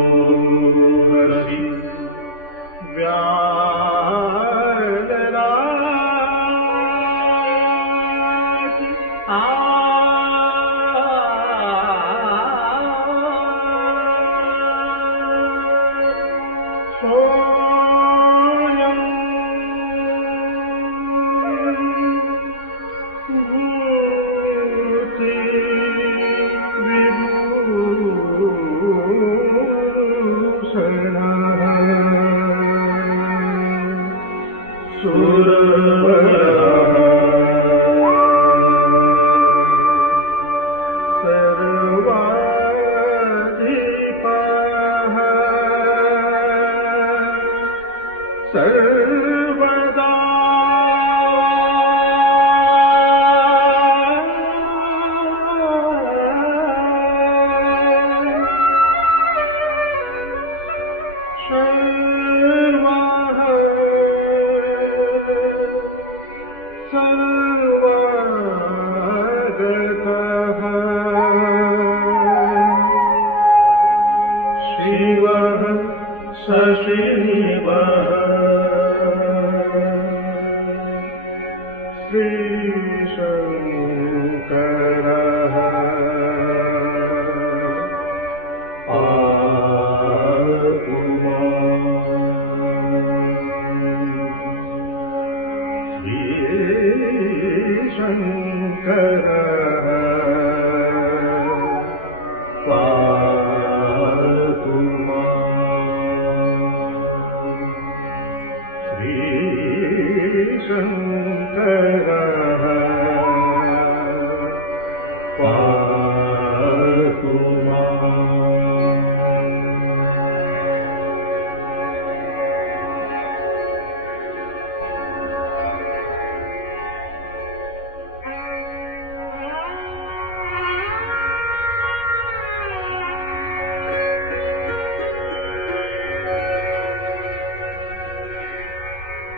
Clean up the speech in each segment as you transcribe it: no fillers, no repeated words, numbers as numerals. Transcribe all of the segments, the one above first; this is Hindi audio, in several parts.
यस्योरसि सर्वदा सर्वगतः शिवः सशिवः श्रीशङ्करः पातु माम्। श्रीशङ्करः पातु माम्। श्रीशङ्करः पातु माम्।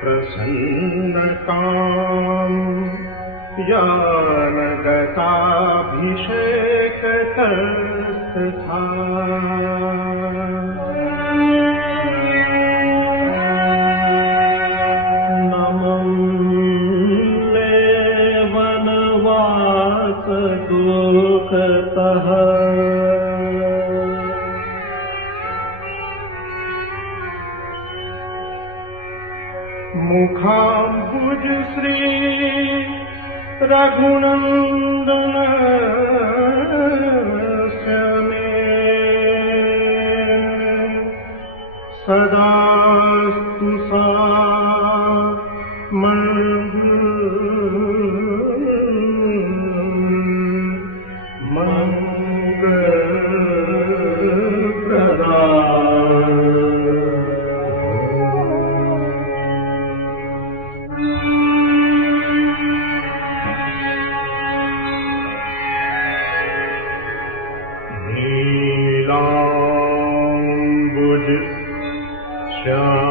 प्रसन्नतां यानगताभिषेकतस्तथा नमन्ने वनवासदुःखतः मुखाम्बुज श्री रघुनन्दनस्य मे सदास्तु सा मंगलप्रदा। नीलाम्बुज श्यामल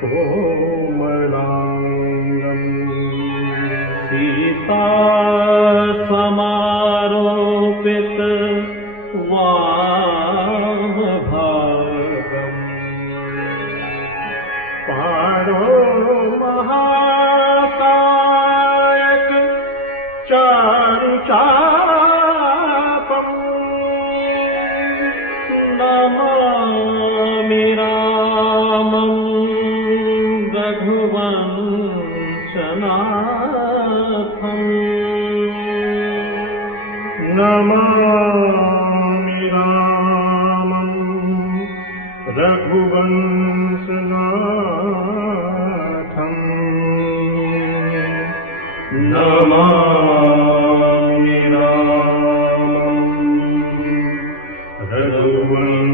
कोमलांगं सीता समारोपित वामभागं पाणो महासायक चारुचापं नमामि रामं रघुवंशनाथं। नमामि रामं रघुवंशनाथं। नमामि रामं रघुवंशनाथं।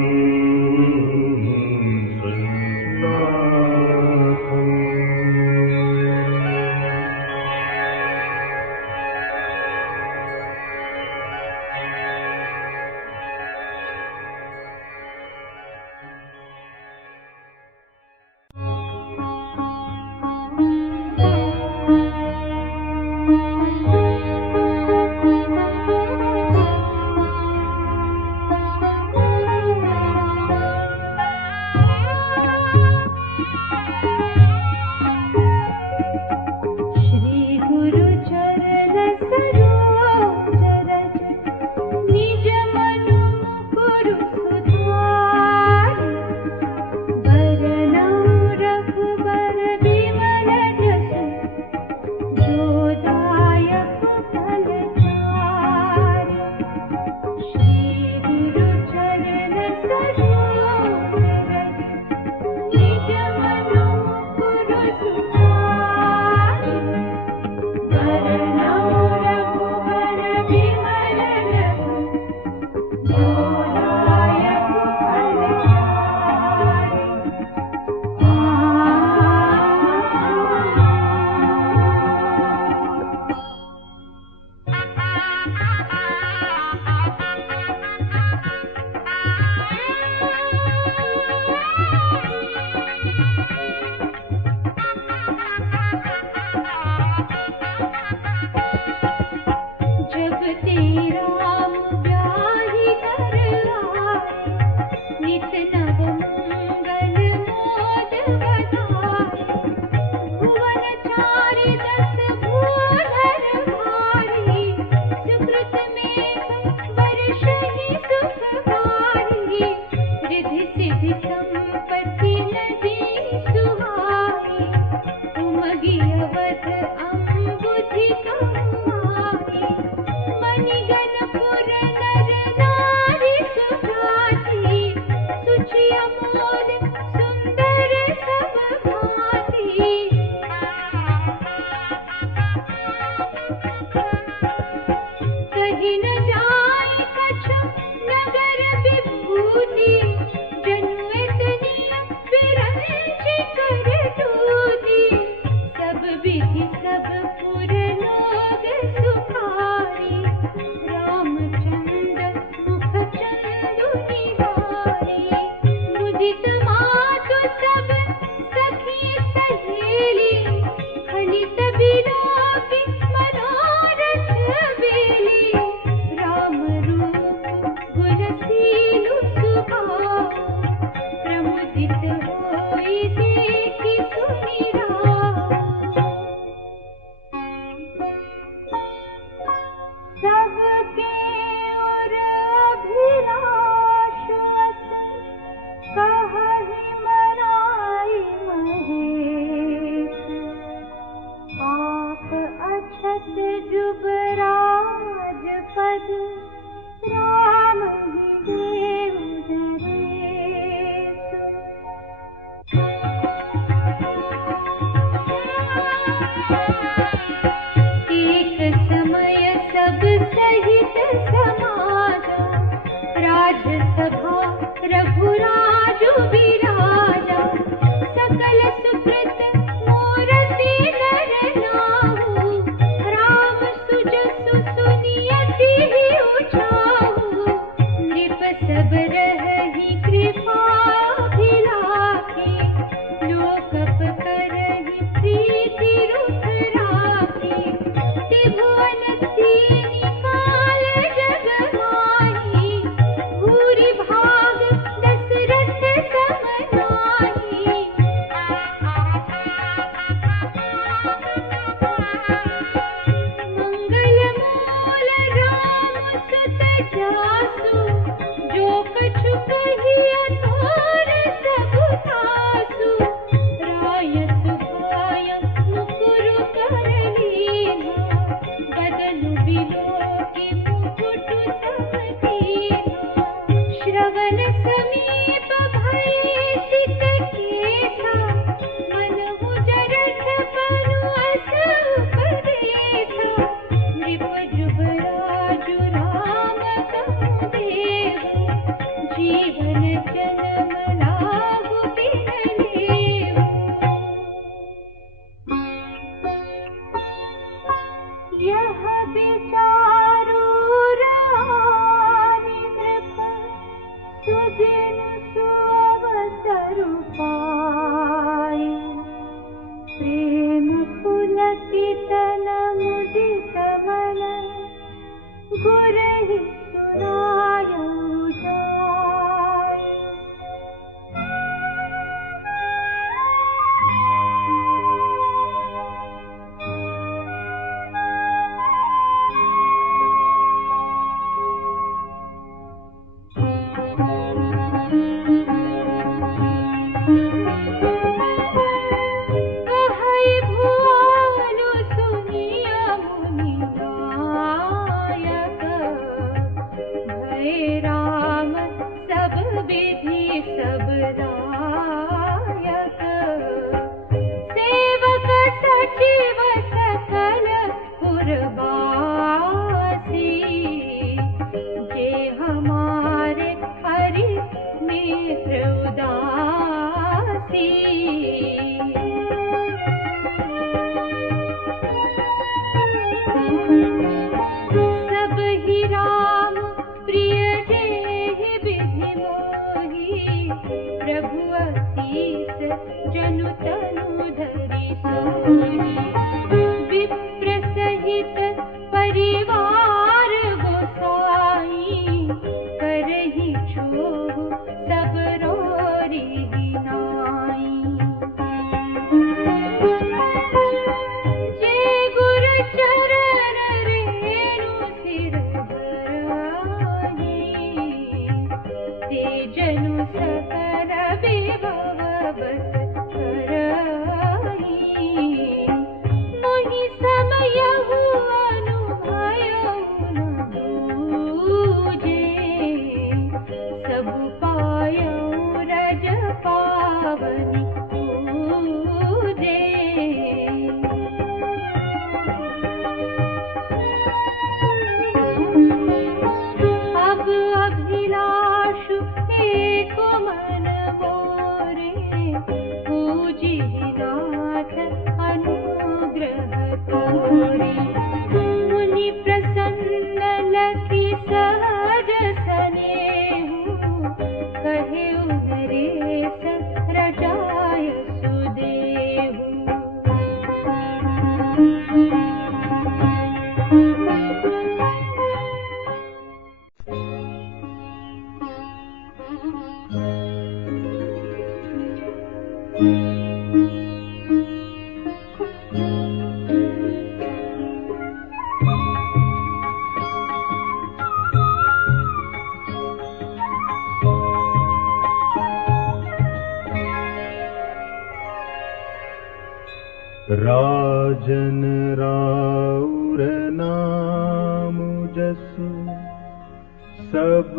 सब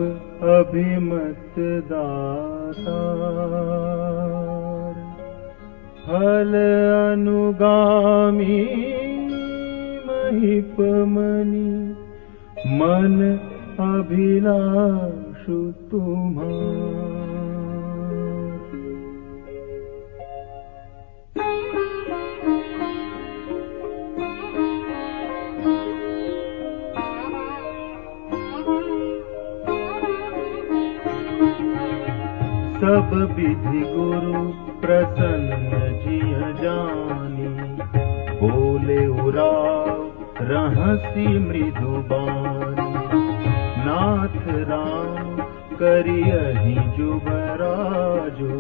अभिमत दातार, फल अनुगामी महिपमनि, मन अभिलाषु तुम्हार। सब विधि गुरु प्रसन्न जिय जानी, बोले उराव रहसी मृदु बानी। नाथ राम करियहि जुबराजो,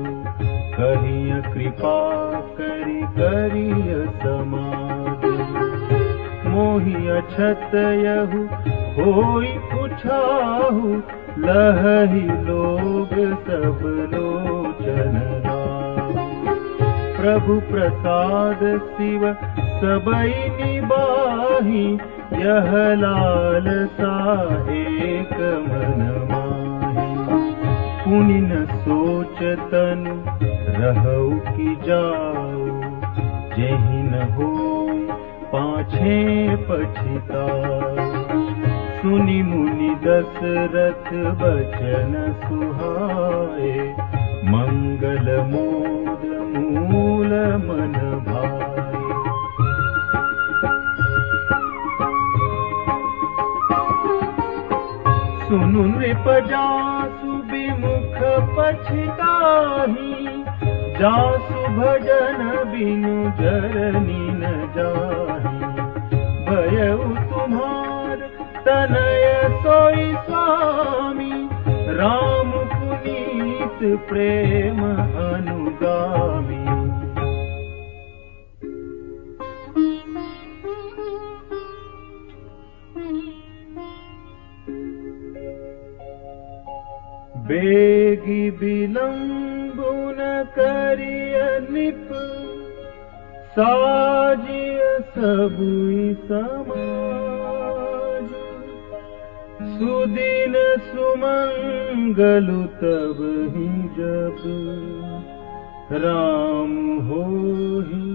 कहिय कृपा करि करिय समाज। मोहि अछत यहु होई पुछाहु, लहहि लोग सब लोचन लाहु। प्रभु प्रसाद शिव सबई निबाहि, यह लालसा एक मन माहि। पुनि न सोच तनु रहउ कि जाओ, जेहि न होई पाछे पछिताओ। सुनि मुनि दशरथ बचन सुहाए, मंगल मोद मूल मन भाए। सुनु नृप जासु विमुख पछिताहि, जासु भजन बिनु जरनी न जाहि। भयउ तुम्हार तनय सोई स्वामी, राम पुनीत प्रेम अनुगामी। बेगी विलंबु न करिय निप, साजिय सबुई समाज। सुदिन सुमंगलु तब ही जब, राम होहि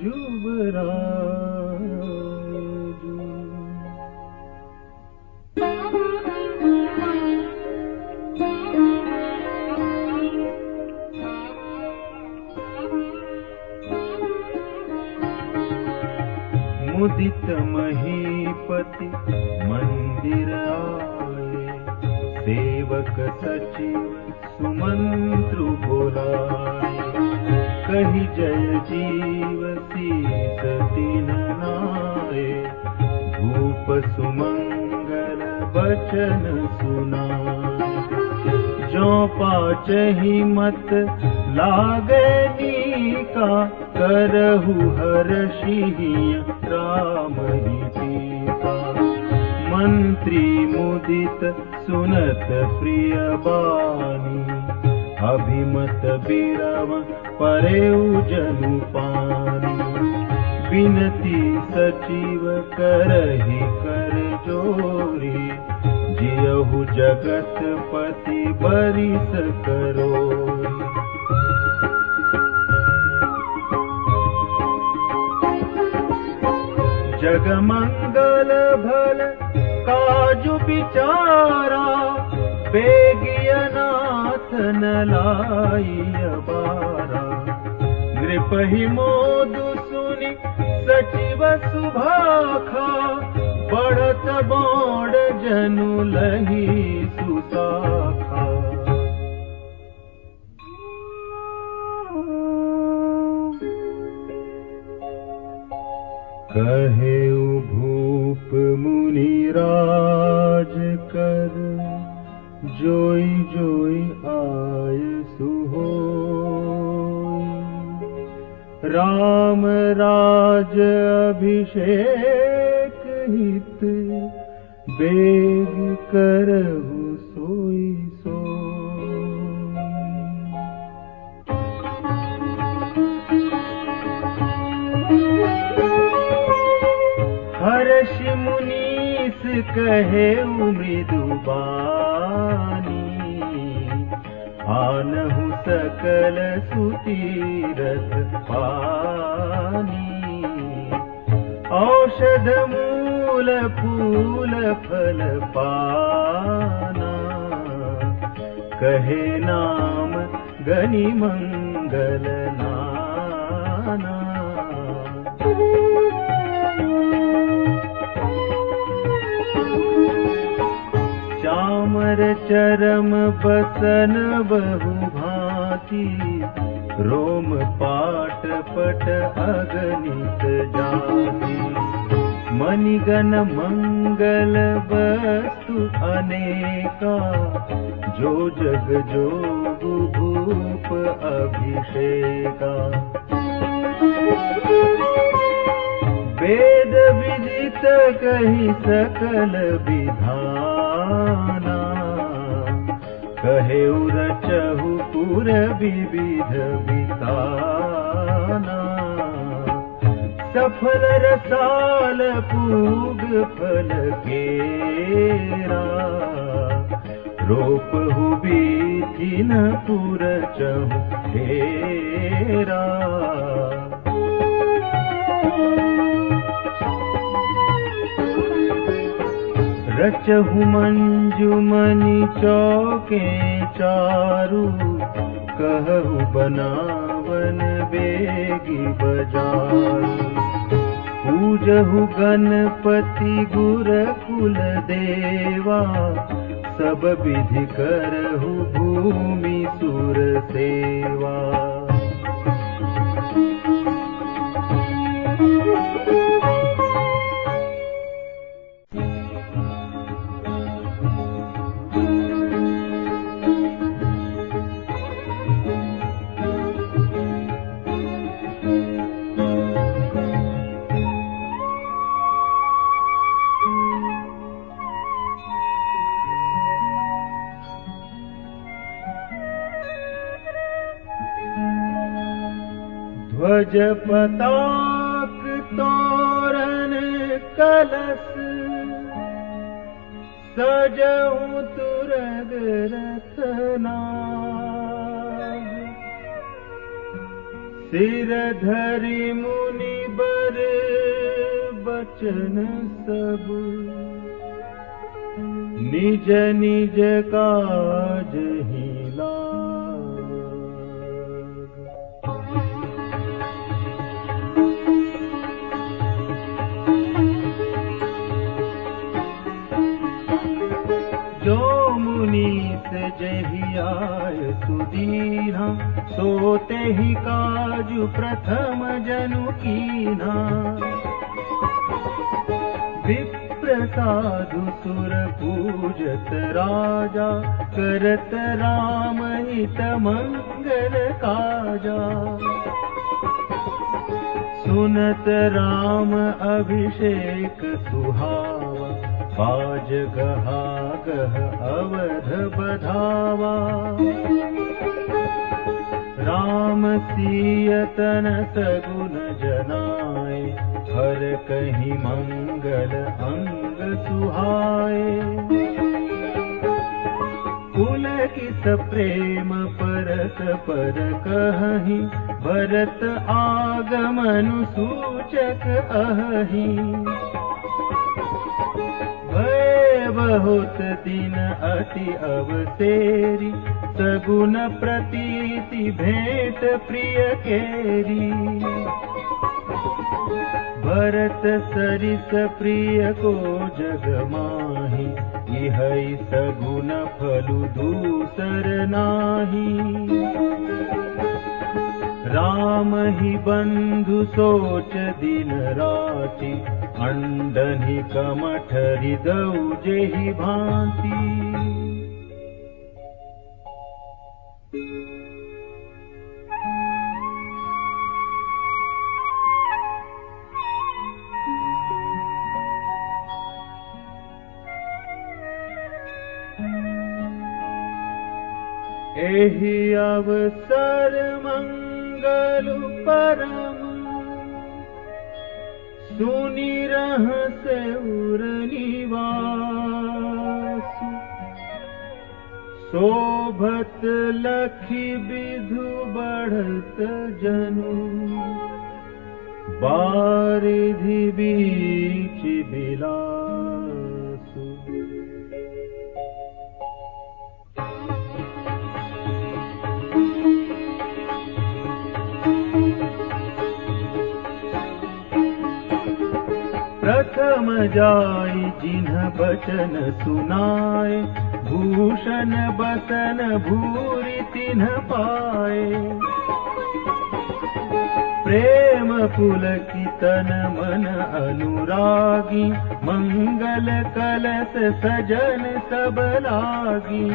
जुबराजु। मुदित महीपति मंदिर आए, सेवक सचिव सुमंत्रु बोलाए। कहि जय जीव सीस तिन नाए, भूप सुमंगल बचन सुनाए। जो पाचहि मत लागे नीका, करहु हर्षिहिय राम ही टीका। मंत्री मुदित सुनत प्रिय बानी, अभिमत बिरव परेउ जनु पानी। बिनती सचिव करहि कर जोरी, जियहु जगतपति बरिस करोरी। जग मंगल भल काजु बिचारा, बेगिय नाथ न लाइय बारा। नृपहि मोदु सुनि सचिव सुभाखा, बढ़त बाण जनु लही सुसाखा। कहेउ भूप मुनि राज कर, जोई जोई आय सुहोई। राम राज अभिषेक हित, बेग करहु सोई सोई। हर्षि मुनीस कहे मृदुबानी, आनहु सकल सुतीरथ पानी। औषध मूल फूल फल पाना, कहे नाम गनि मंगल नाना। चामर चरम बसन बहु भांति, रोम पाट पट अगणित जाति। मणिगण मंगल वस्तु अनेका, जो जग जोगु भूप अभिषेका। वेद विदित कहि सकल विधाना, कहे रचहु पुर विविध विताना। सफल रसाल पूग फल केरा, रोपहु बीथिन पुर चहु फेरा। रचहु मंजुमनि चौके चारु, कहु बनावन बेगी बजारू। पूजहु गणपति गुर कुल देवा, सब विधि करहु भूमि सुर सेवा। ध्वज पताक तोरण कलश, सजहु तुरग रथनाग। सिर धरि मुनि बर बचन सब, निज निज काज ही जहि आय सुदीना, सोते ही काजु प्रथम जनु कीना। विप्र साधु सुर पूजत राजा, करत राम हित मंगल काजा। सुनत राम अभिषेक सुहावा, बाज गहा गह अवध बधावा। राम सियतन सगुन जनाए, हर कहीं मंगल अंग सुहाए। पुलकित प्रेम परत पर कहीं, भरत आगमनु सूचक अहि। बहुत दिन अति अवसेरी, सगुन प्रतीति भेंट प्रिय केरी। भरत सरिस प्रिय को जग माही, इहै सगुन फलु दूसर नाही। राम ही बंधु सोच दिन राति, अंडनि कमठ हृदय जेहि भांति। एहि अवसर मंगल परम, सुनि रहस उर निवास। प्रथम जाई जिन्ह बचन सुनाए, भूषण बसन भूरि तिन्ह पाए। प्रेम पुलकित तन मन अनुरागी, मंगल कलश सजन सब लागी।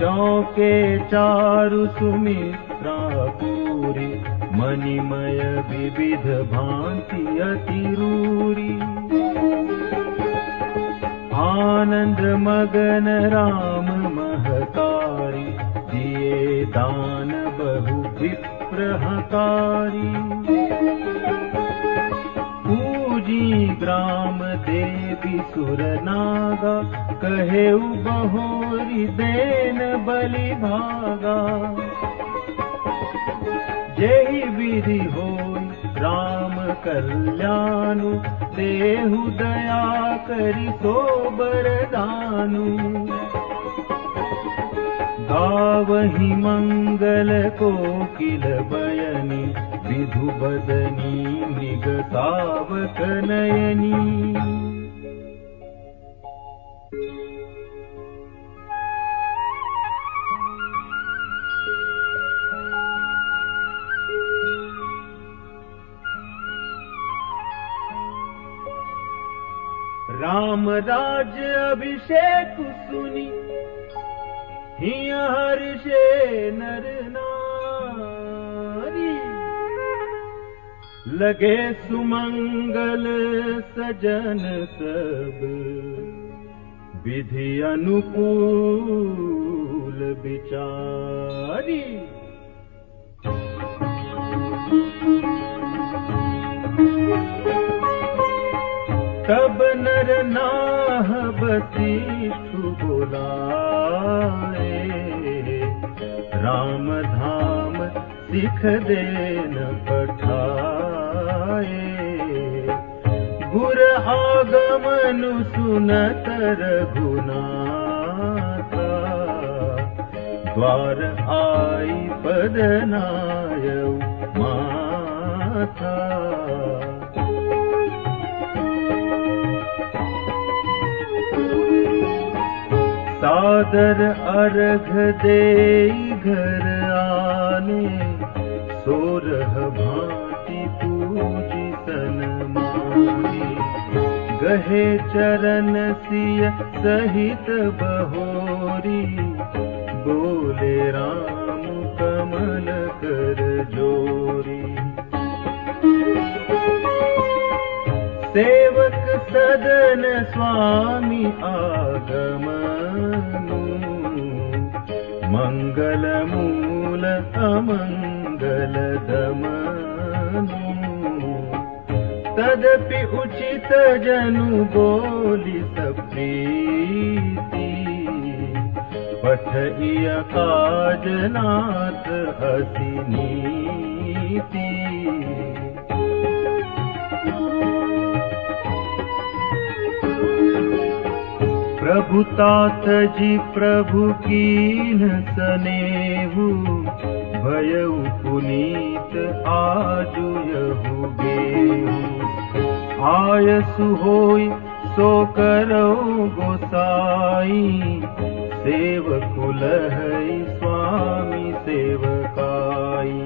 चौके चारु सुमित्रा पूरी, मणिमय विविध भांति अतिरूरी। आनंद मगन राम महतारी, दिए दान बहु विप्रहकारी। पूजी ग्राम देवी सुर नागा, कहेउ बहोरी देन बलि भागा। जेहि विधि होई राम कल्याणु, देहु दया करि सो बरदानु। गावहि मंगल कोकिल बयनी, विधु बदनी मृग तावक नयनी। राम राज्य अभिषेक सुनी, हिय हर्षे नर नारी। लगे सुमंगल सजन सब, विधि अनुकूल विचारी। तब नर नाह बसीठु बुलाए, राम धाम सिख देन पठाए। गुर आगमनु सुनत रघुनाथा, द्वार आई पद नायउ माथा। सादर अर्घ देई घर आने, सोरह भांति पूजी सनमानी। गहे चरण सिय सहित बहोरी, बोले राम कमल कर जोरी। सेवक सदन स्वामी आगमनु, मंगल मूल अमंगल दमनु। तदपि उचित जनु बोली सप्रीति, पठइय काज नाथ अति नीति। प्रभु तात जी प्रभु कीन सनेहु, भयउ पुनीत आजु यहु गेहु। आयसु होई सो करौ गोसाई, सेवकु लहई स्वामी सेवकाई।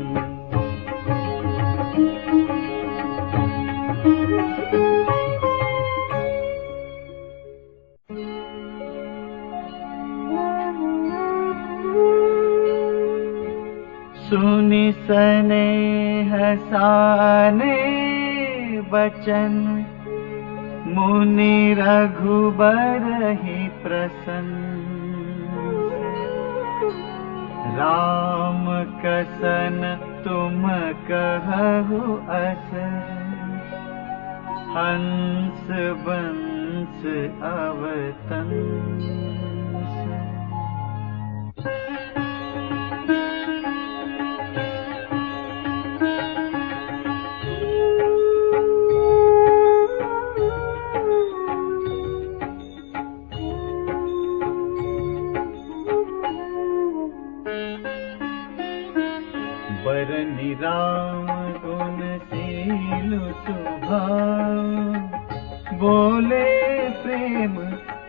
सुनि स्नेह साने बचन, मुनि रघुबर ही प्रसन्न। राम कसन तुम कहु अस, हंस बंस अवतंस। बरनि राम गुण शील सुमति, भाव बोले प्रेम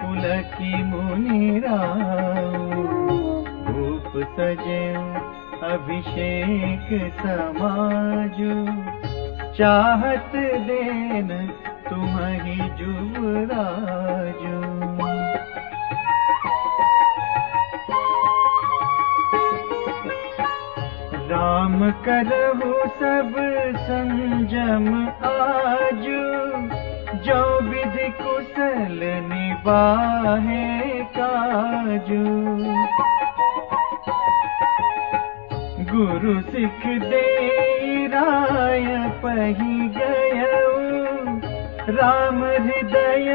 पुलकी मुनि राव रूप सजे अभिषेक समाजु चाहत देन तुम्हि जुवराजु राम करहु सब संजम आजु जो विधि कुशल निबाहे काजु गुरु सिख दे राय पही गयऊ राम हृदय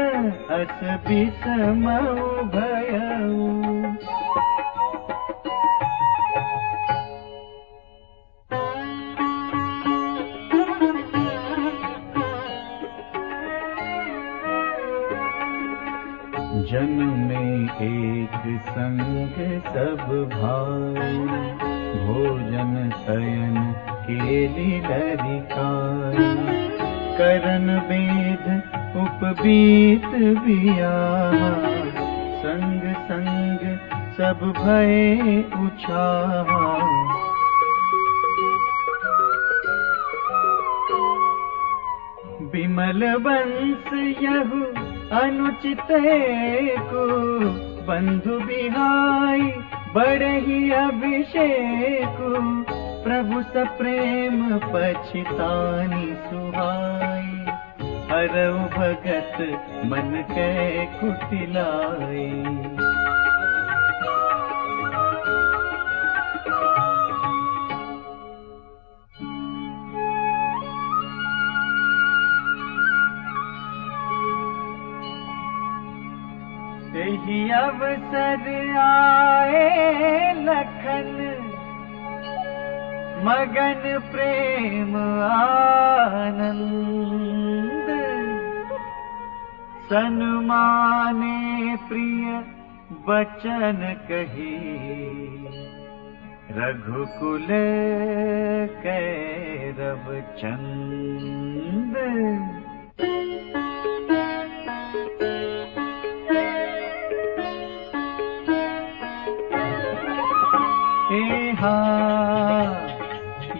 अस बिसमऊ भयऊ जन्मे एक संग सब भाई भोजन शयन केली लरिकाई करन वेद उपबीत बियाहा संग संग सब भय उछाहा बिमल वंश यहु अनुचित को बंधु बिहाई बढ़ही अभिषेक प्रभु सप्रेम पछितानी सुहाई हरऊ भगत मन के कुटिलाई यही अवसर आए लखन मगन प्रेम आनंद सन्माने प्रिय बचन कही रघुकुल कैरव चंद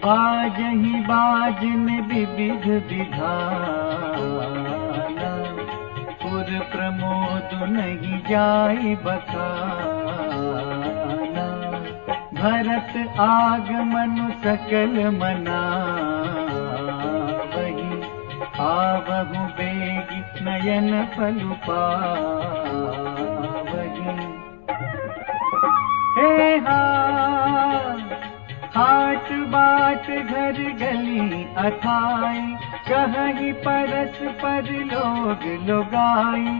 बाजहि बाजन विविध विधाना पुर प्रमोद नहीं जाय बखाना भरत आगमन सकल मना वही आवहु बेगी नयन पलु पावही हे हाट बाट घर गली अथाई कहीं परस पर लोग लोगाई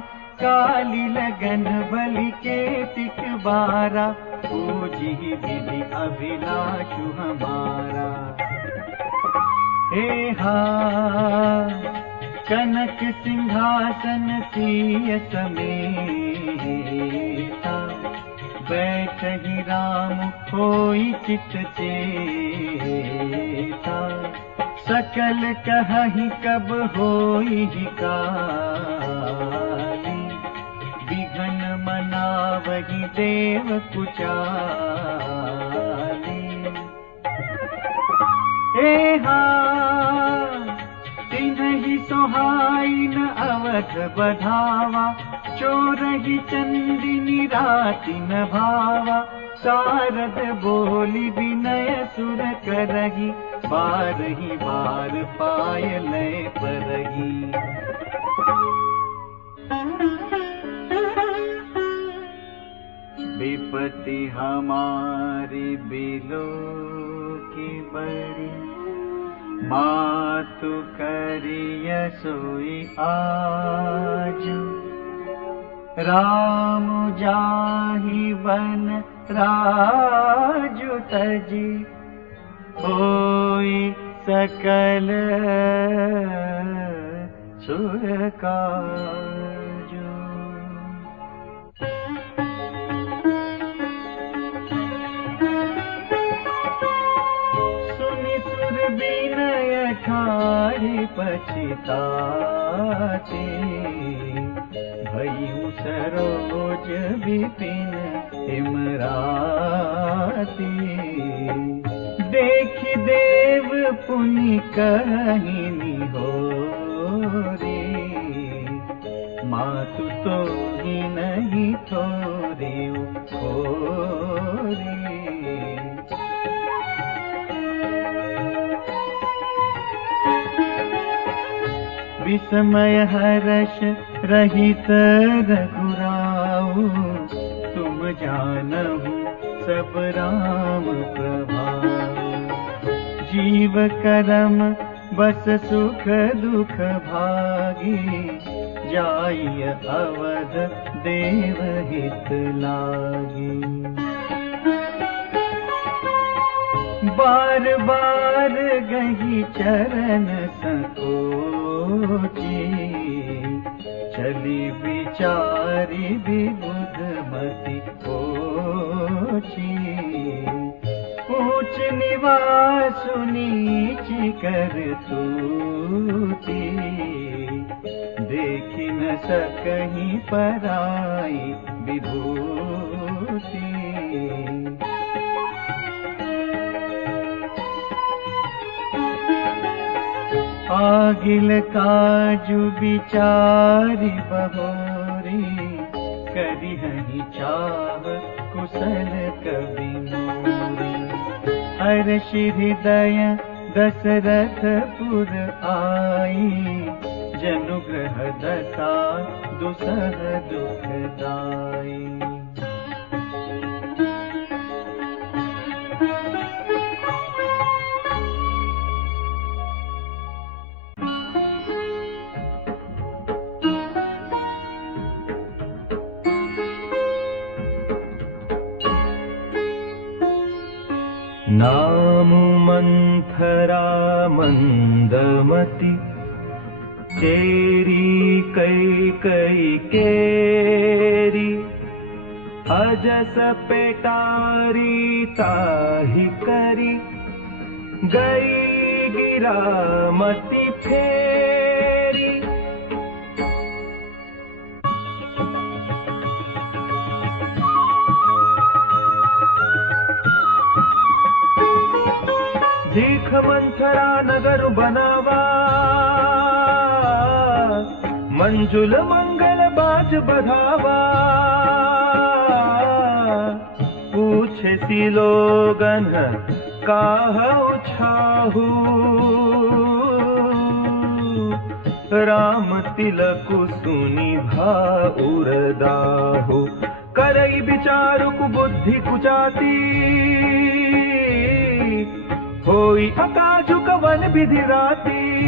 काली लगन बलि के तिक बारा पूजी विधि अभिलाषु हमारा हे कनक सिंहासन सिय समेता बैठहि राम होई चित चेता सकल कहहि कब होई काली विघन मनावहि देव कुचाली हे तिन्हि सोहाई न अवध बधावा चोरही चंदिनी राति न भावा शारद बोली विनय सुर करही बारही बार पायल परही विपत्ति हमारी बिलो की बड़ी मातु करिय सोई आजू राम जाहि वन राजु तजी होई सकल सुर काजू सुनि सुर बिनय ठारि पछताते। भयउ सरोज विपिन इमराती। देखि देव पुनि कहहिनि होरी। मातु तो ही नहीं थोरी होरी। विस्मय हर्ष रहित रघुराऊ। तुम जानहु सब राम प्रभाव। जीव करम बस सुख दुख भागी। जाई अवध देव हित लागी। बार बार गही चरण सकोची। चली विचारी विबुध मति पोची। ऊंच निवास नीच कर तूती। देखि न सकहीं पराई विभूति। आगिल काजु बिचारी बहोरी। करिहहि चाव कुशल कवि मोरी। हर्ष हृदय दशरथपुर आई। जनुग्रह दशा दुसह दुखदाई। नाम मंथरा मंदमती। चेरी कई केरी। अजस पेटारी ताहि करी। गई गिरामती फेरी। दीख मंथरा नगर बनावा। मंजुल मंगल बाज बधावा। पूछे सी लोगन काहु छाहू। राम तिलक सुनि भाउर दाहु। करई विचारु कुबुद्धि कुचाती। होई अकाजु कवन विधि राती।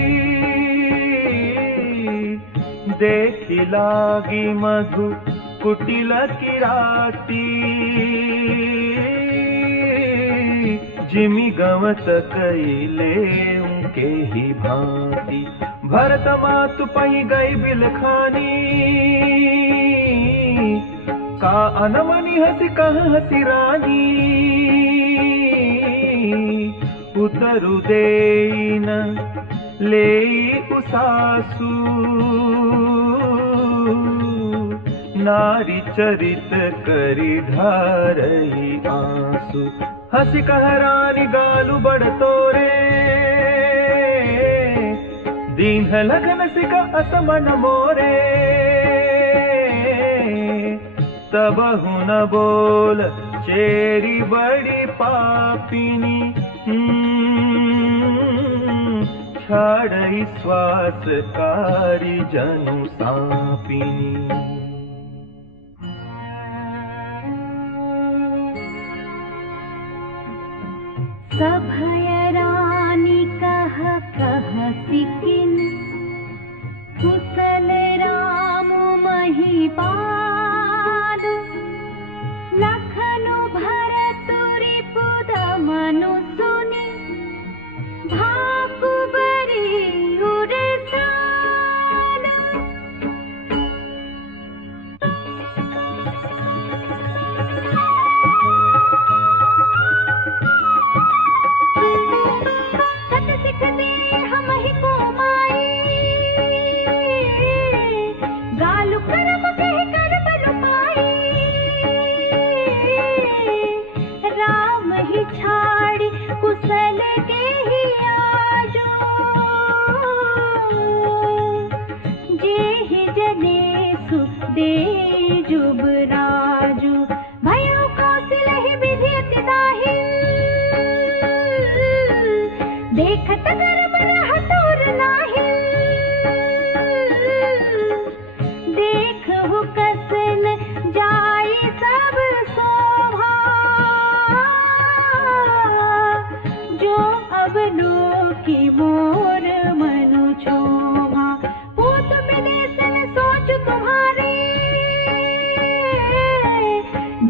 देखि लागी मधु कुटिल किराती। जिमि गवत कइले उनके ही भांति। भरत मातु पई गई बिलखानी। का अनमनि हसी कह हसी रानी। उतरु देई न लेई उसासु। नारी चरित करी ढारही आंसू। हसी कह रानी गालु बड़ तोरे। दीन लगन सिका असमन मोरे। तब न बोल चेरी बड़ी पापिनी। छाड़ई श्वास कारी जनु सापिनी। सभय रानी कह सिकिन। कुशल राम महिपाल। लखनु भरत रिपुद मनु सुनि। भाकु बरी उरसाल। सत सिख दे हमहि को माई। दे जुबराजू भयो कौशलहि विधियति दाहिल देखत गर्भ रहत और नाहिल देखहु कसन जाई सब शोभा जो अब लोकी मोर मनु छोभा पूत विदेशन सोच तुम्हारे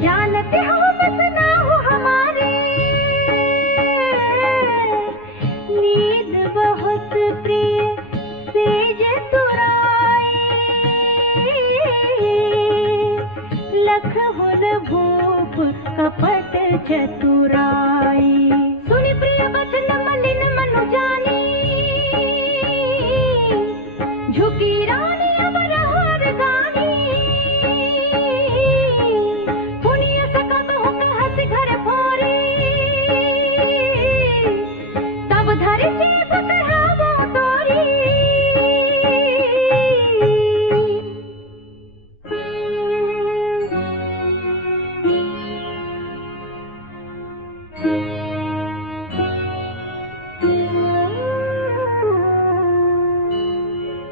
जानते हो बस ना हो हमारे नींद बहुत प्रिय सेज तुराई लख हुन भूप कपट चतुराई सुनि प्रिय वचन मलिन मनु जानी झुकी रानी अमर हर गानी पुनिय सका बहु कहस घर फोरी तब धरि जीव करावो तोरी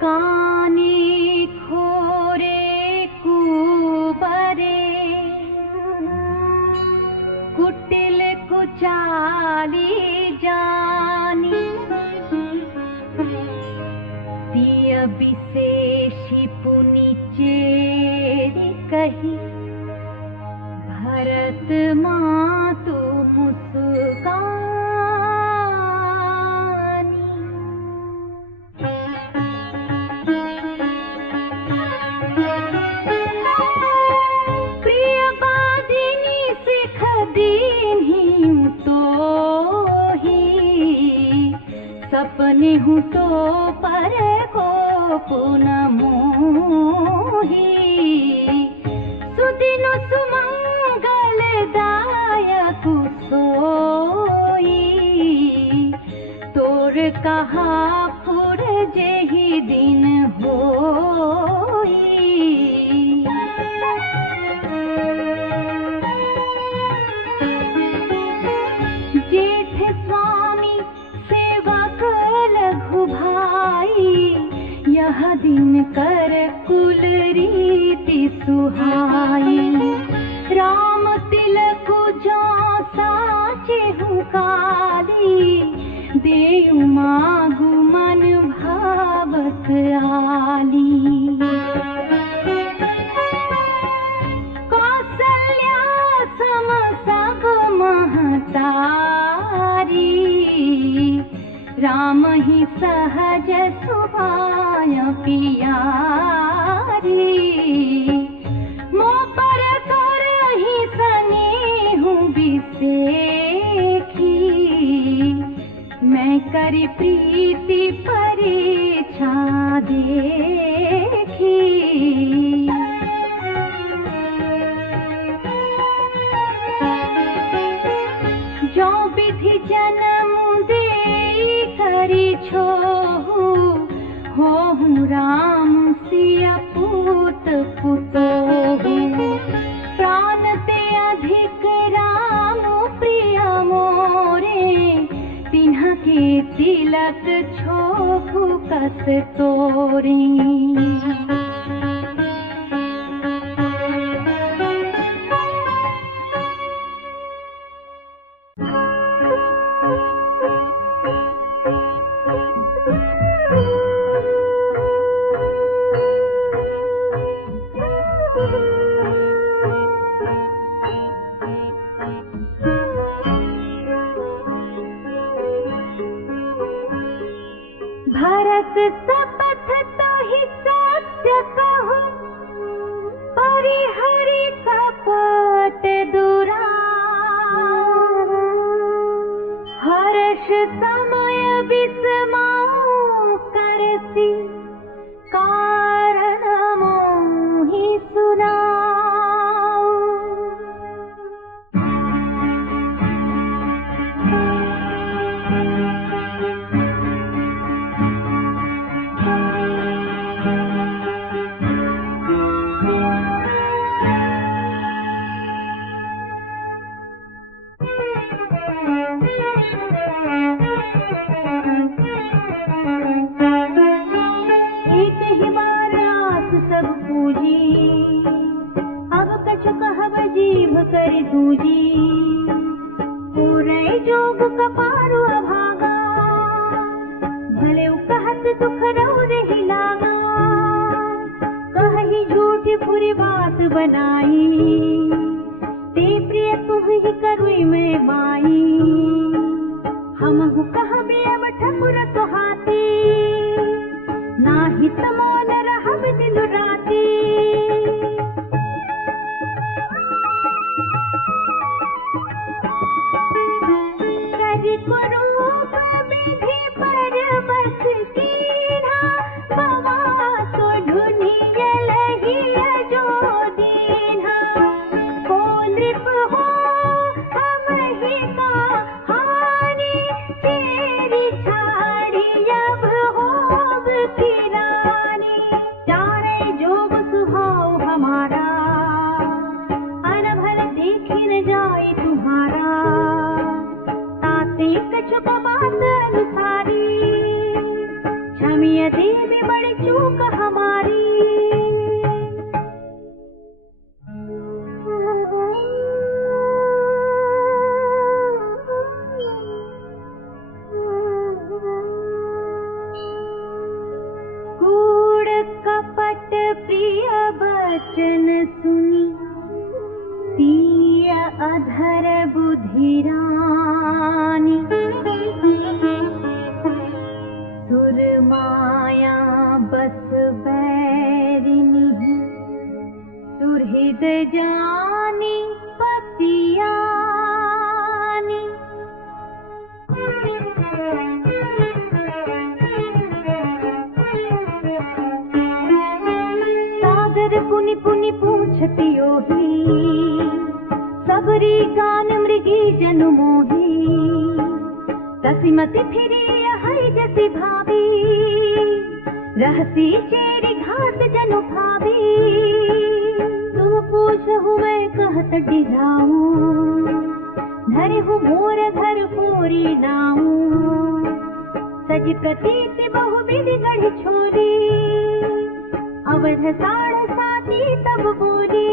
काने खोरे कुबरे कुटिल कुचाली जानी दिय विशेषी पुनि चेरी कही भरत मातु मुस्कानी प्रिय बाधिनी सिख दीन्ही तो ही सपने हूँ तो पर को पुन मोही सुदिन सुमंगल दायक सोई तोर कहा पुर जेहि दिन होई जेठ स्वामी सेवक लघु भाई यह दिन कर कुल रीति सुहाई राम तिलक जो साचे हूँ काली देऊ मागु मन भावत आली कौसल्या सम सब महतारी राम ही सहज सुभाय पियारी मो पर करहि सनेहु बिसेखी मैं करि प्रीति परीक्षा देखी जो विधि जन्म दे करी छोहु होहु राम सिया पूत पुतोहु प्राण ते अधिक राम प्रिय मोरे तिन्हा के तिलक छोहु कस तोरे भरत सपथ तो ही सब पूजी, अब कछु कहब जीभ कर दूजी। पूरे जोग कपारु अभागा, भले कहत दुख रऊ रही लागा। कही झूठी बुरी बात बनाई, ते प्रिय तुम ही करुई में माई। हमहु कहबे अब ठकुर सुहाती, नाही तमोल रहब दिन राती। करि कुरूप विधि पर बस कीन्हा, बवा सो ढूंढिय लहिय जो दीन्हा। को नृप हो हमहि का हानि, तेरी छाड़ी अब होब की रानी। चारे जोग सुहाओ हमारा, अनभर देखी न जाए तुम्हारा। ताते कछु बात अनुसारी, क्षमिय देवी बड़ी चूक हमारी। कूड़ कपट प्रिय बचन सुनी, तीय अधर बुधिरानी। सुर माया बस बैरिनी, सुहृद जानी पतियानी। सादर पुनि पुनि पूछती ओही, सबरी गान मृगी जनु मोही। तसिमति फिरी हरि जसि भावी, रहसी चेरी घात जनु भावी। तुम पूछहु मैं कहत डिराऊं, धरहु मोर घर पूरी नाऊं। सज प्रतीति बहु विधि गढ़ छोरी, अवध साढ़ साती तब बोली।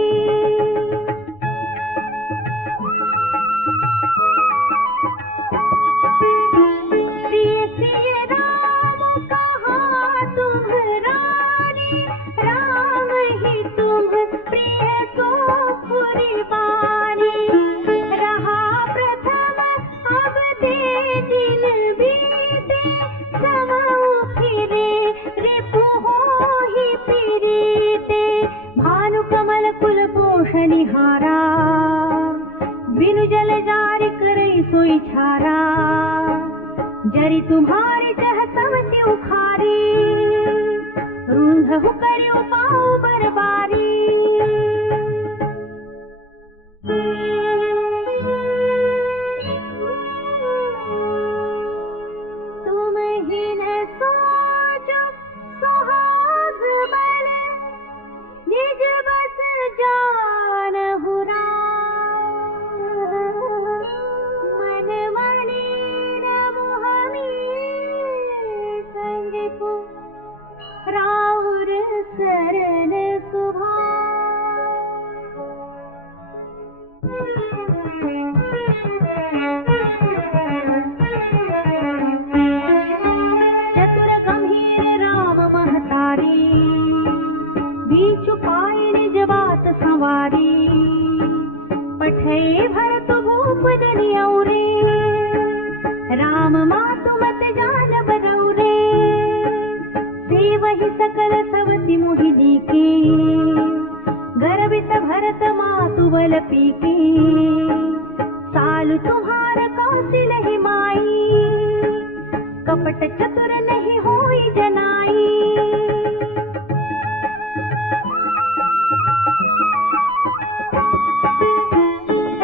प्रिय सिय राम कहाँ तुम रानी, राम ही तुम प्रिय सो कुर्बानी। रहा प्रथम अब दे दिन बीते, समऊ फिरे रिपु होहि प्रीते। भानु कमल कुल पोषनिहारा, बिनु जल जारि करई सोई छारा। जरि तुम्हारी चह समति उखारी, रूंधहु करियो पाऊ बरबारी। तुम ही न सोचो सुहाग बल, निज बस जानहु राम। मन मणि रमुहमी संगपु, राउर शरण चतुर गंभीर राम महतारी, बीचु पाए निज बात संवारी। पठे भरत भूप जनियौरे, राम मातु मत जान बरौरे। सेवहि सकल सवति मोहिनी के, गर्वित भरत मातु बल पीके। सालु तुम्हार कौशलहि माई, कपट चतुर नहीं होई जनाई।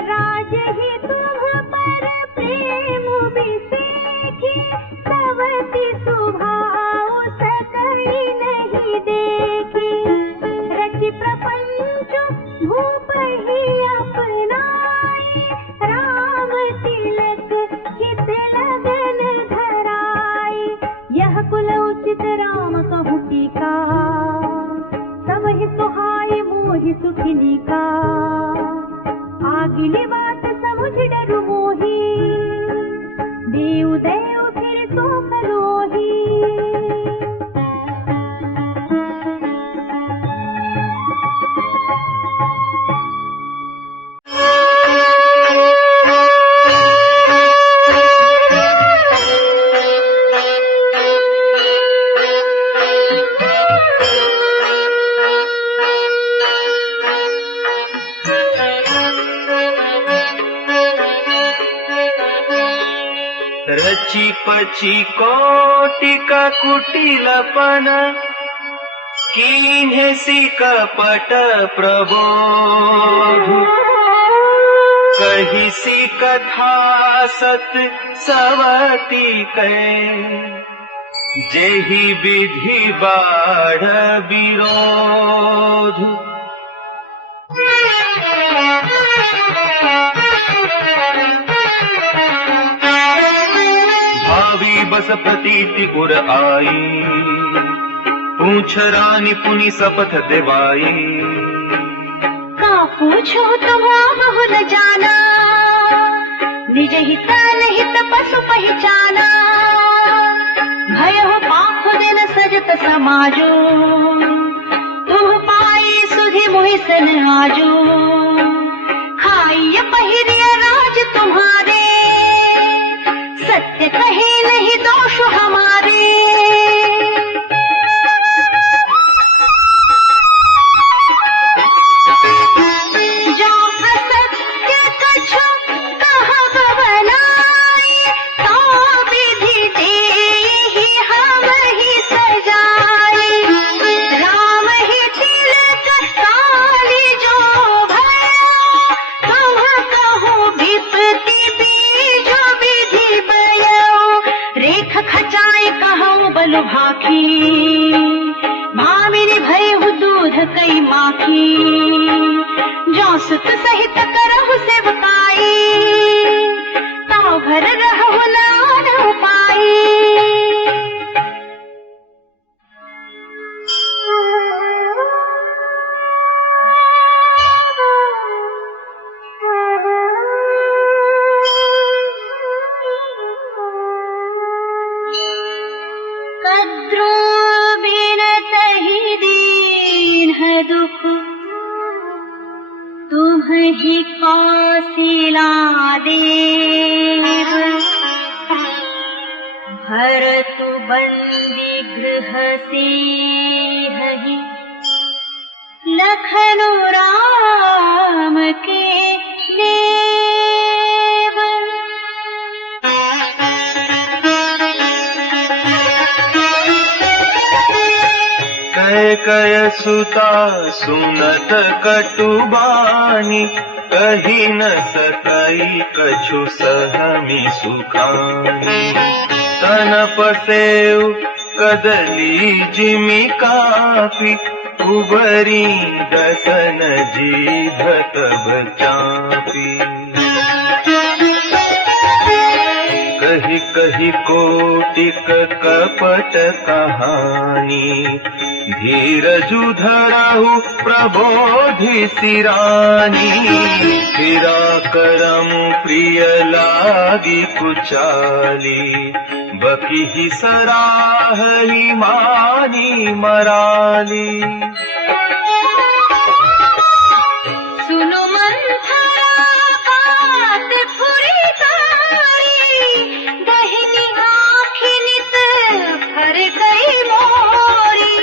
राज ही तुम पर प्रेम बिसेखी, सवति सुभाव सकई नहीं देखी। रचि प्रपंच भूप ही अपनाई, राम तिलक हित लगन धराई। मोहि सुखिनी का, आगिली बात समुझ डरु मोही, देव देव फिर सो करोही। रची पची कोटिक कुटिलपन, कीन्हेसी कपट प्रबोध, कहिसी कथा सत सवती कै, जेहि विधि बाढ़ विरोध। भावी बस प्रतीति उर आई, पूछ रानी पुनि शपथ देवाई। का पूछो तुम बहु न जाना, निज हित हित पशु पहचाना। भयो पाखु दिन सजत समाजो, तुम पाई सुधि मोहिसन आजो। खाइय पहिरिय राज तुम्हारे, सत्य कहे नहीं दोष हमारे। जो असत्य कछु कहब बनाए, तो विधि देहि हम ही सजाए। राम ही तिलक काली जो भयो, तुम कहूँ विपत्ति बीज विधि बयो। रेख खचाए कहूँ बल भाखी, भामिनी भयहु दूध कई माखी। जो सुत सहित करहु सेवकाई, तो भर रहु नान पाई। कद्रो बिनतहि दीन दुख, तुम्हि कौशिला देव। भरतु बंदी गृह सिंहि, लखनु राम के देव। कय कय सुता सुनत कटुबानी, कही न सकई कछु सहमी सुखानी। तन पसेव कदली जिमि कापी, उबरी दसन जीभ तब चापी। कही कही कोटिक कपट कहानी, धीरजु धरहु प्रबोधि सिरानी। फिरा करम प्रिय लागी कुचाली, बकी सराहली मानी मराली। सुनो मंथरा बात खुरी तारी, दहिनी आँखि नित फर गई मोरी।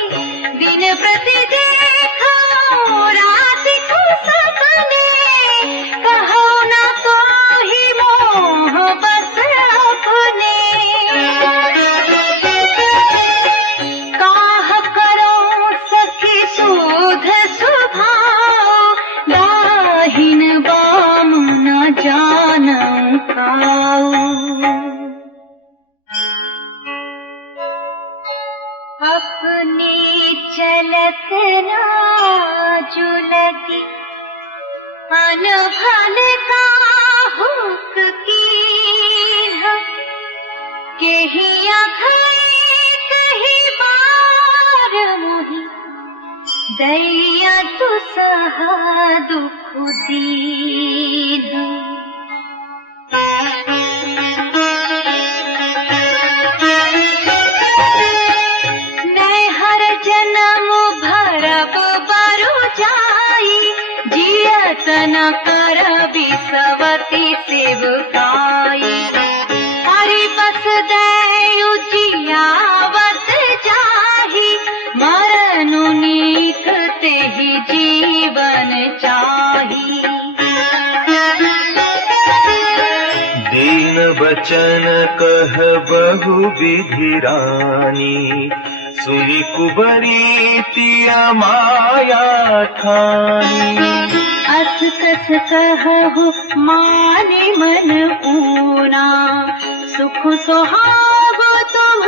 दिन प्रति देखो रात को सपने, कहो ना तो ही मोह बस अपने। काह करो सखी सूध सुभाव, दाहिन बाम न जानऊ काऊ। अपने चलत नाजु लगी, अनभल का हुक कीन्ह। केहिया घई कही बार मोहि, दैया तु सहा दुख दीन, मैं हर जन्म भरब बरु जाई, जियत न करबी सवती सेवकाई। हरि बस दयु जियावत जाहि, मरनु नीक तेहि जीवन चाही। दीन बचन कह बहु विधि रानी, सुनी कुबरी तिया माया ठानी। अस कस कहु माने मन ऊना, सुख सुहागो तुम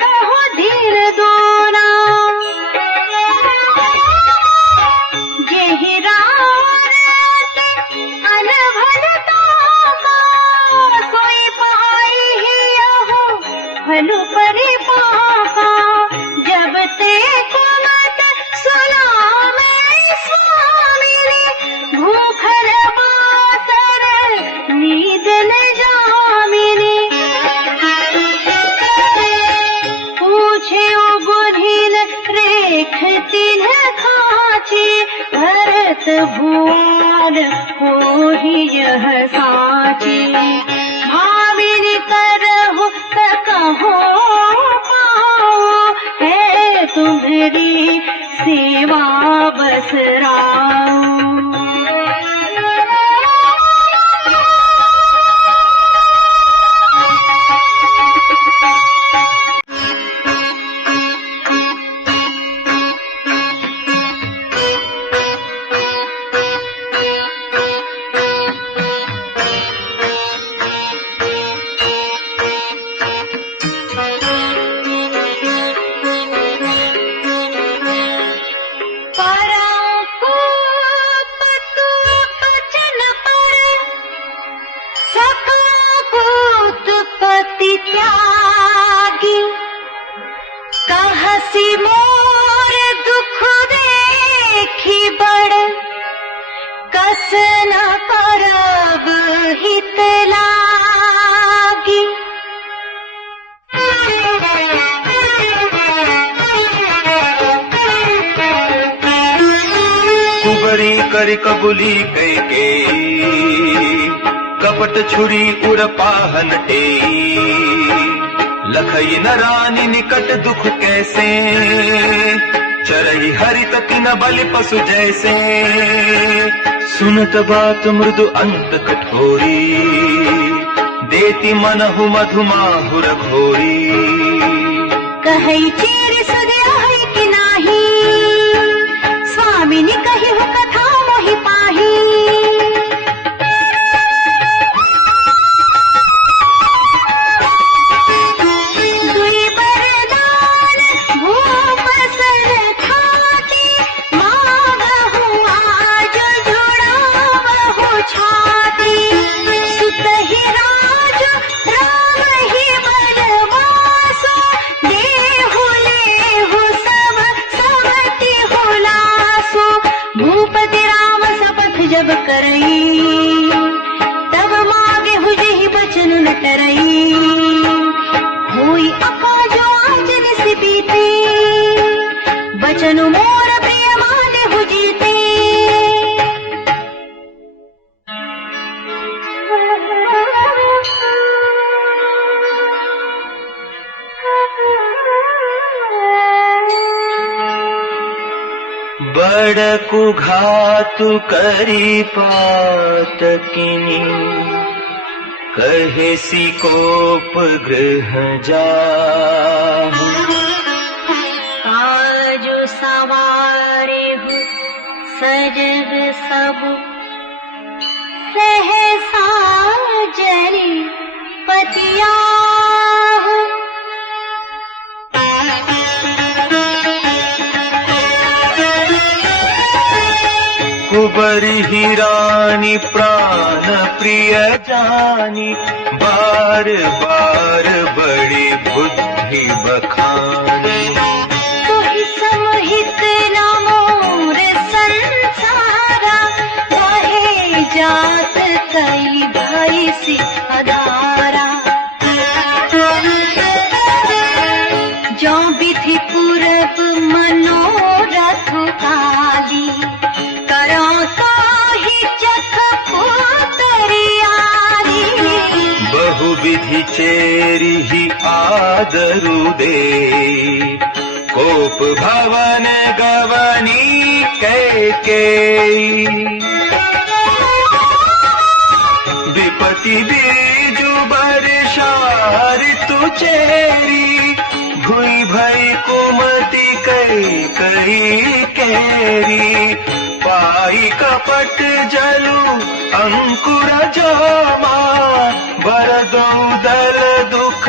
कहो धीर दोना। जेहि रात अनभल ताका, सोई पाई हियहु भलु परिपाका। जब ते कुमत सुनामे स्वामिनी, भूखल बासर नींद न जामिनी। पूछे बुधिन रेख तिन्ह खाची, भरत भुआल होहि यह साची। भामिनी करहु सकहो पाओ, है तुम्हारी सेवा बस राओ। त्यागी कहसी मोर दुख देखी बड़, कस न करब हित लागी। कुबरी कर कबुली कैके, कपट छुरी उर पाहन टे। लखई न रानी निकट दुख कैसे, चरई हरित तिन बलि पशु जैसे। सुनत बात मृदु अंत कठोरी, देती मनहु मधुमाहुर घोरी। कहई चीर सुधिया है कि नाही, स्वामिनी कही हो कथा मोहि पाही। जब करई तब मागे हुजहि बचन न टरई, होई अकाजो आज निस बीते, बचन मोर प्रिय माने हुजीते। बड़कु घातु करी पातकिनी, कहे सी कोप गृह जाहु। काजु सवारे हो सजग सब, सहसा जनि पतिया। कुबरी ही रानी प्राण प्रिय जानी, बार बार बड़ी बुद्धि बखानी। तोहि समहित नामो बात कई भाई सी अधारा, जो विधि पूरब मनोरथ काली, करो तो ही चख पुतरियारी। बहुविधि चेरी ही आदरु दे, कोप भवन गवनी कैकेयी। विपति बीजु वर्षा ऋतु चेरी, भुई भई कुमति कैकेयी केरी। पाई कपट जलु अंकुर जामा, बरदो दल दुख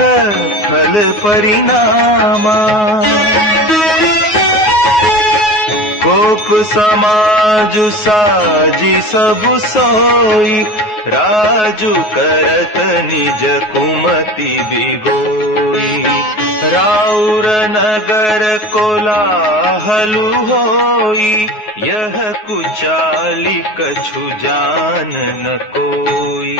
फल परिणामा। कोप समाजु साजी सबु सोई, राजु करत निज कुमति बिगोई। राउर नगर कोलाहलु होई, यह कुचाली कछु जान न कोई।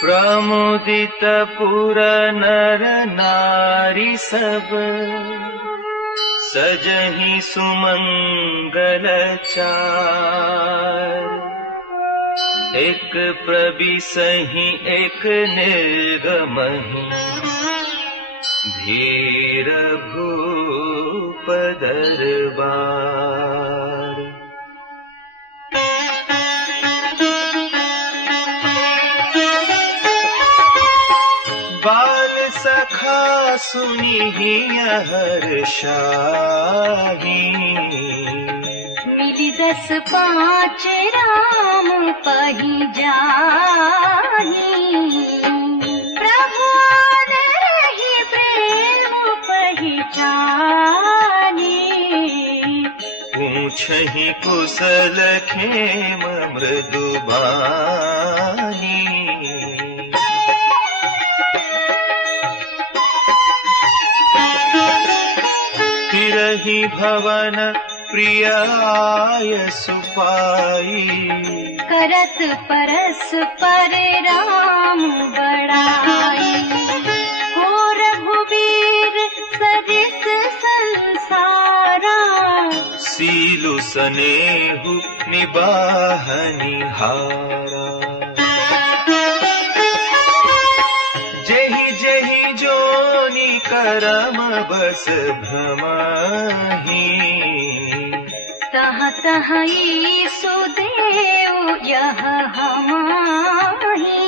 प्रमुदित पुर नर नारी सब, सजहि सुमंगल चार। एक प्रबिसहि एक निर्गमहि, धीर भूप दरबार। बाल सखा सुनी हर्षाही, मिली 10-5 राम पही जाही। प्रभु आदरहि प्रेम पहिचानी, पूछहि कुशल खेम मृदुबानी। फिरहि भवन प्रिय आय सुपाई, करत परस पर राम बड़ाई। हो रघुबीर सरिस संसारा, सीलु सनेहु निबाहनिहारा। जेहि जेहि जोनि करम बस भ्रमहि, तह तह ईसुदेव यह हमाहि।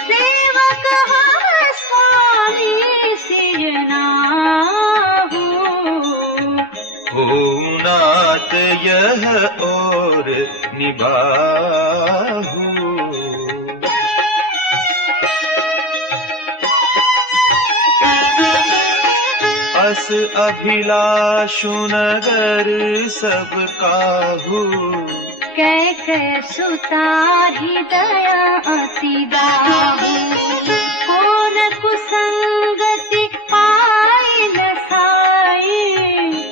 सेवक हम स्वामी सिरनाहु, हो नाथ यह और निबाहु। अस अभिलाषु नगर सब काहू, कै सुतारी दया अति गाहु। कौन कुसंगति पाई न साई,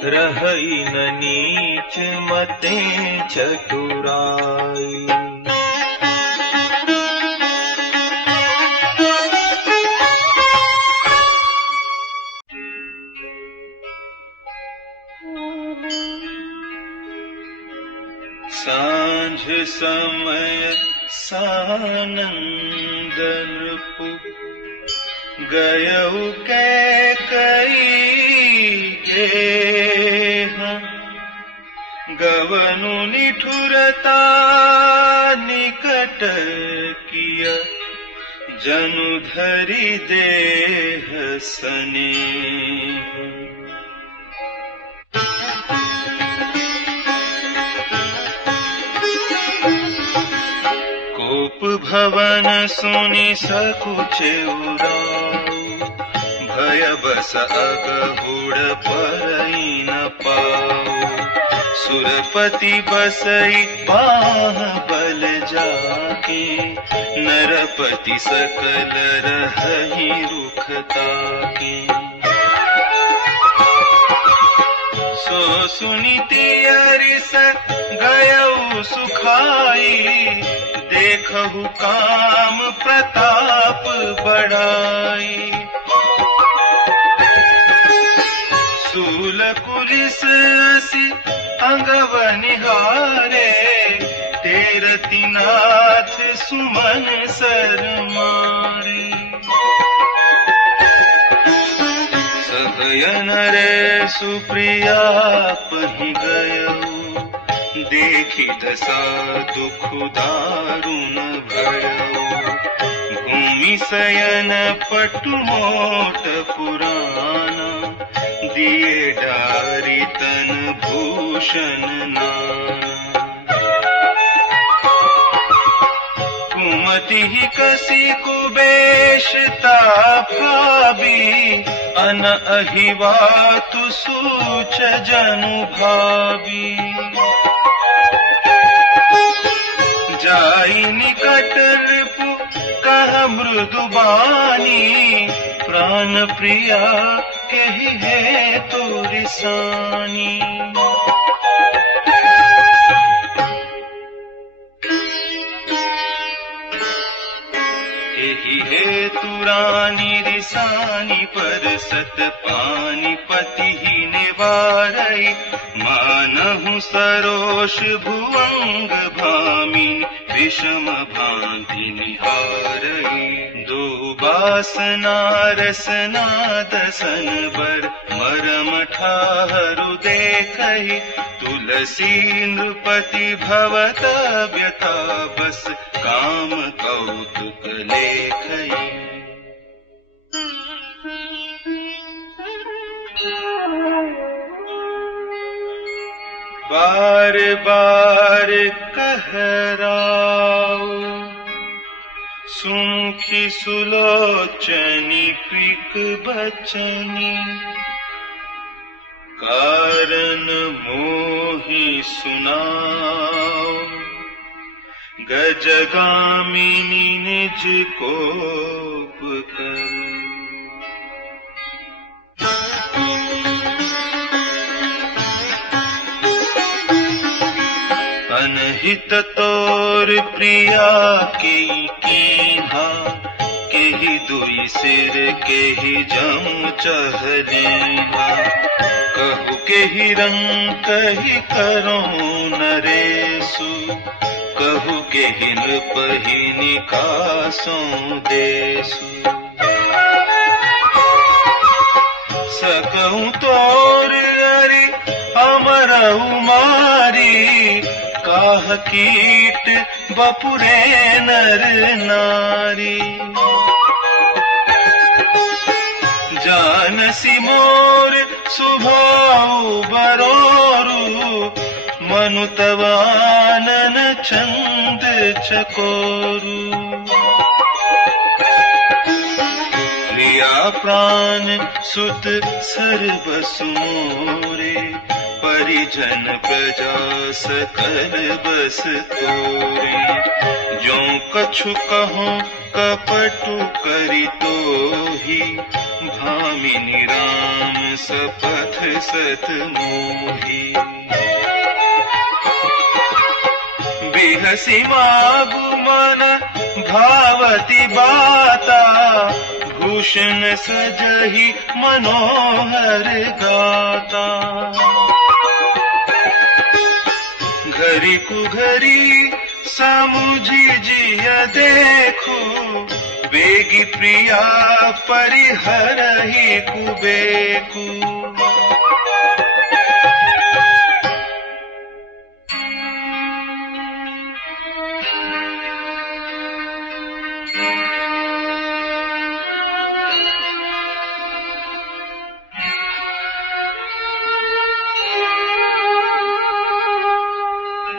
रहई न नीच मते चतुराई। सांझ समय सानंद नृपु, गयउ कैकेयी गेह। गवनु निठुरता निकट किय, जनु धरि देह स्नेह। कोप भवन सुनि सकुचे उराऊ, भय बस अगहुड़ परई न पाऊ। सुरपति बसई बाह बल जाके, नरपति सकल रहहि रुख ताके। सो सुनीति अरिस गयउ सुखाई, देखहु काम प्रताप बढ़ाई। सूल कुलिस असी अंगव निहारे, तेरति नाथ सुमन सर मारे। सहयन रे सुप्रिया पहि गयउ, देखि दशा दुख दारुण भयउ। भूमि शयन पटु मोट पुराना, दिए डारी तन भूषण नाना। कुमति ही कसी कुबेशता भाबी, अन अहिवातु सूच जनु भावी। जाई निकट रिपु कह मृदु बानी, प्राण प्रिया कही है तो रिसानी। कही है तुरानी रिसानी, पर सत पानी पति ही निवारई। मानहु सरोष भुवंग भामिनी, विषम भांति निहारई। दो बासना रसना दसन बर, मरम ठाहरु देखहि। तुलसी नृपति भवत व्यथा बस, काम कौतुक लेखई। बार बार कहराओ, सुमुखी सुलोचनी क्विक बचनी। कारण मोहि सुनाओ, गजगामिनी निज कोप कर। अनहित तोर प्रिया की कीन्हा, केहि दुई सिर केहि जमु चहलीहा। कहु केहि रंग कहि करो नरेसु, कहु केहि नृपहि निकासो देसु। सकहु तोर अरि अमरहु मारी, काह कीट बपुरे नर नारी। जानसी मोर सुभाव बरोरु, मनु तव आनन चंद चकोरु। लिया प्राण सुत सर्वसु मोरे, परिजन प्रजा सकल बस तोरे। जो कछु कहो कपटु करि तोहि, भामिनी राम सपथ सत मोहि। बिहसी मागु मन भावती बाता, भूषण सजहि मनोहर गाता। घरी कुघरी समुझी जिय देखू, बेगी प्रिया परिहरहि कुबेकू।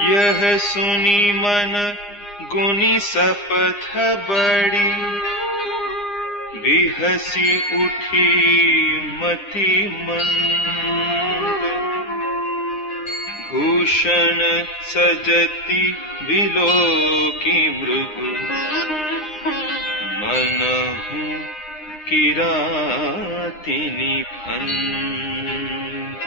यह सुनी मन गुनी सपथ बड़ी, बिहसी उठी मति मंद। भूषण सजति विलोकी भृगु मनहु किरातिनि फंद।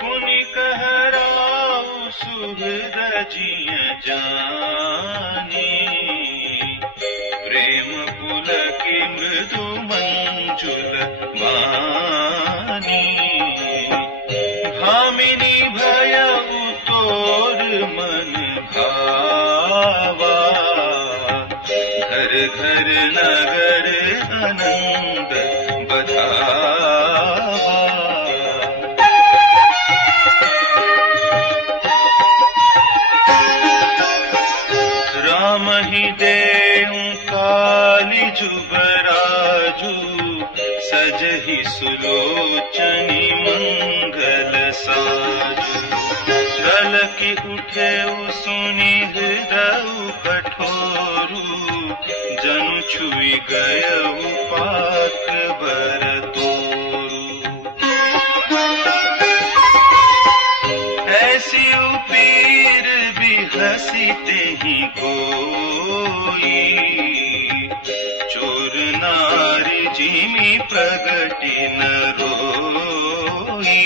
पुनि कहराउ सुहृद जिय जानी प्रेम पुलकी मृदु मंजुल वानी। भामिनी भयउ तोर मन भावा घर घर नगर आनंद बधावा। राम ही देऊ काली जुबराजू सजहि सुलोचनी मंगल साजू। दल की उठे सुनी हृदय कठोरू जनु छुई गयउ पाक बर तोरू। ऐसी उपीर भी हसीते ही कोई चोर नारी जिमी प्रगति न रोई।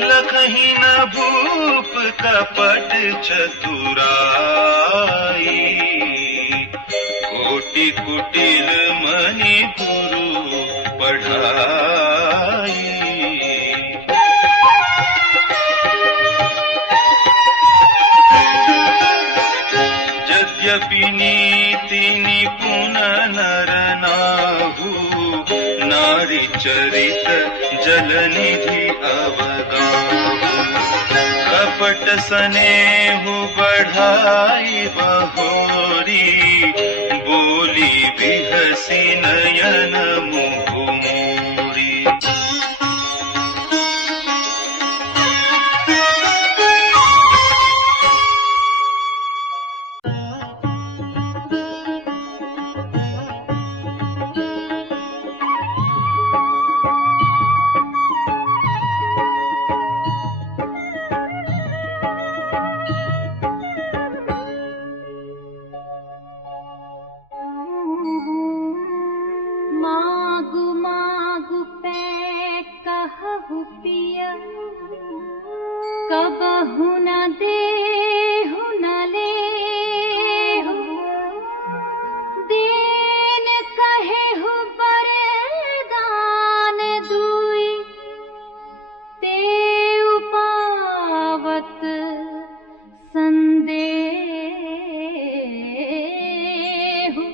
लखही न भूप कपट चतुराई कोटि कुटिल मणि गुरु पढ़ाई। यद्यपि नीति निपुण नर नाहु नारी चरित जल निधि अवगाहु। कपट स्नेहु बढ़ाई बहोरी बोली बिहसी नयन मुँह मोरी। कबहु न देहु न लेहु दीन कहेहु बरदान दुई। तेउ पावत संदेहु।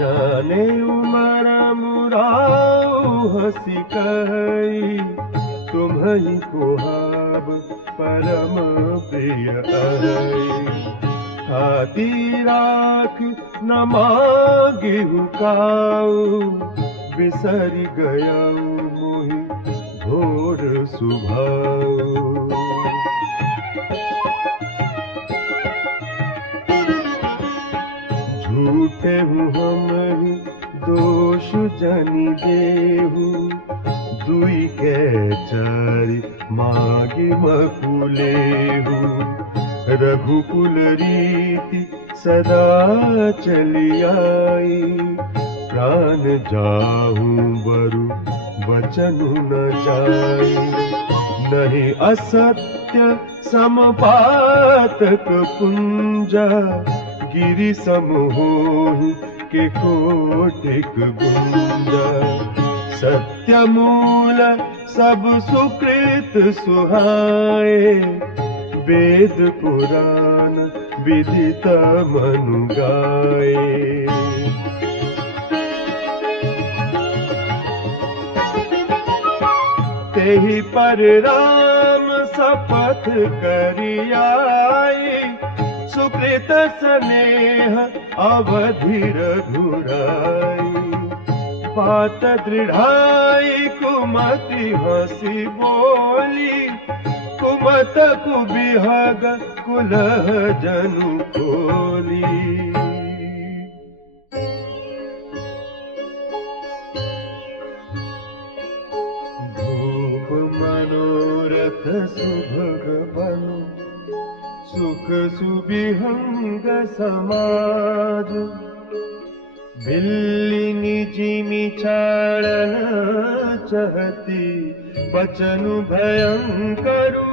जाने उमर मुराऊ हसी कही तुम्हि कुहाब परम प्रिय अहै। हाथी राख न मागिहु काऊ बिसरि गयऊ मोहि भोर सुभाऊ। झूठे हूँ हम ही दोष जनि देहु दुई के चारि मागी मकुलेहु। रघुकुल रीति सदा चली आई प्राण जाहूं बरु बचनु न जाई। नहीं असत्य समपातक पुंजा गिरि समोहि के कोटिक गुंजा। सत्य मूल सब सुकृत सुहाए वेद पुराण विदित मनु गाए। तेहि पर राम शपथ करियाई सुकृत स्नेह अवधि रघुराई। बात दृढ़ाई कुमति हंसी बोली मत कुबिहग कुलह जनु खोली। धूप मनोरथ सुभग बनु सुख सुबिहंग समाज। बिल्लिनी जिमि चालन चहती बचनु भयंकरु